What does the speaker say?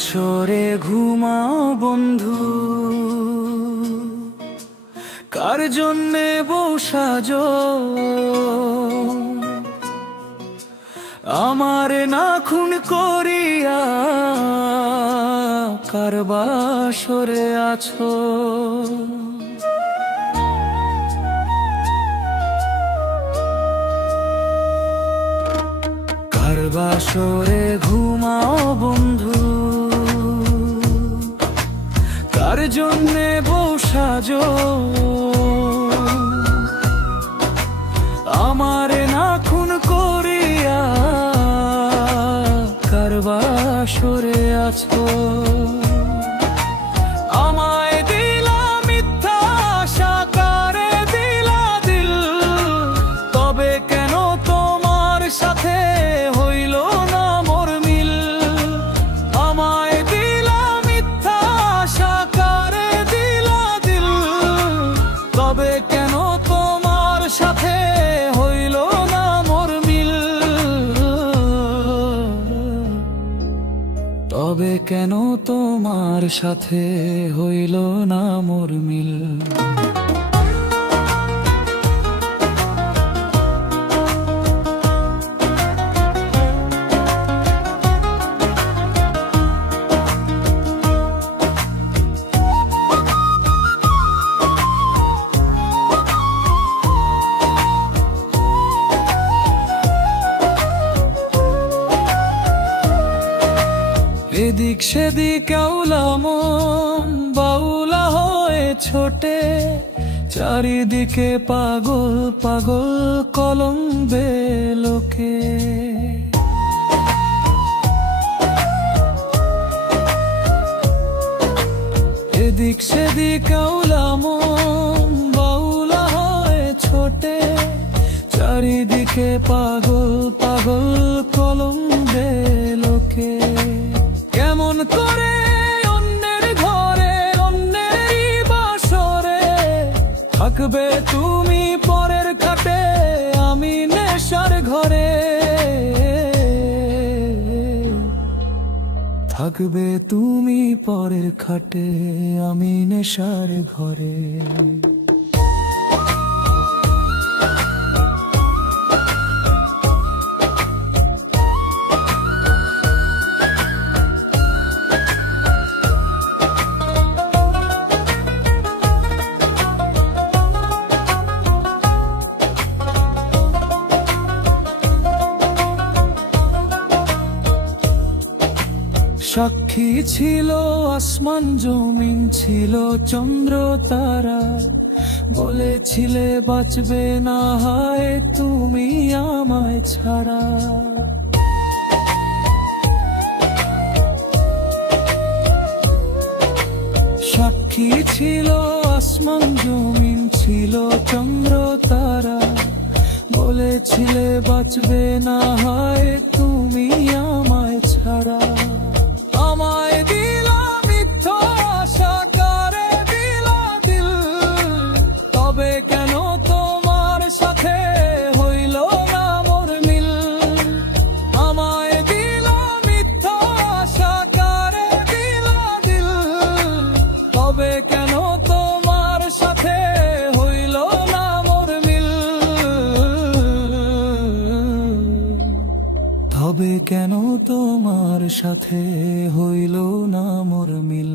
বাসরে ঘুমাও বন্ধু, কার জন্যে বউ সাজো? আমারে না খুন করিয়া কার বাসরে আছো? কার বাসরে ঘুমাও বন্ধু, কার জন্যে বউ সাজো? আমারে না খুন করিয়া কার বাসরে আছো? আমায় দিলা মিথ্যা আশা, কারে দিলা দিল, তবে কেন তোমার সাথে হইল না মোর মিল? আমায় দিলা মিথ্যা আশা, কারে দিলা দিল, তবে কেন তোমার সাথে হইল না মোর মিল? তবে কেন তোমার সাথে হইল না মোর মিল? এদিক সেদিক আউলা মন বাউলা হয়ে ছোটে, চারিদিকে পাগল পাগল কলম্বে লোকে। এদিক সেদিক আউলা মন বাউলা হয়ে ছোটে, চারিদিকে পাগল পাগল কলম্বে লোকে। কেমন করে অন্যের ঘরে অন্যেরই বাসরে থাকবে তুমি পরের খাটে, আমি নেশার ঘরে? থাকবে তুমি পরের খাটে, আমি নেশার ঘরে। সাক্ষী ছিল আসমান জমিন, ছিল চন্দ্র তারা, বলেছিলে বাঁচবে না হয় তুমি আমায় ছাড়া। সাক্ষী ছিল আসমান জমিন, ছিল চন্দ্র তারা, বলেছিলে বাঁচবে না হয় তুমি আমায় ছাড়া। আমায় দিলা মিথ্যা আশা, কারে দিলা দিল, তবে কেন তোমার সাথে হইল না মোর মিল? আমায় দিলা মিথ্যা আশা, কারে দিলা দিল, তবে কেন তোমার সাথে হইল না মোর মিল? তবে কেন তোমার সাথে হইল না মোর মিল?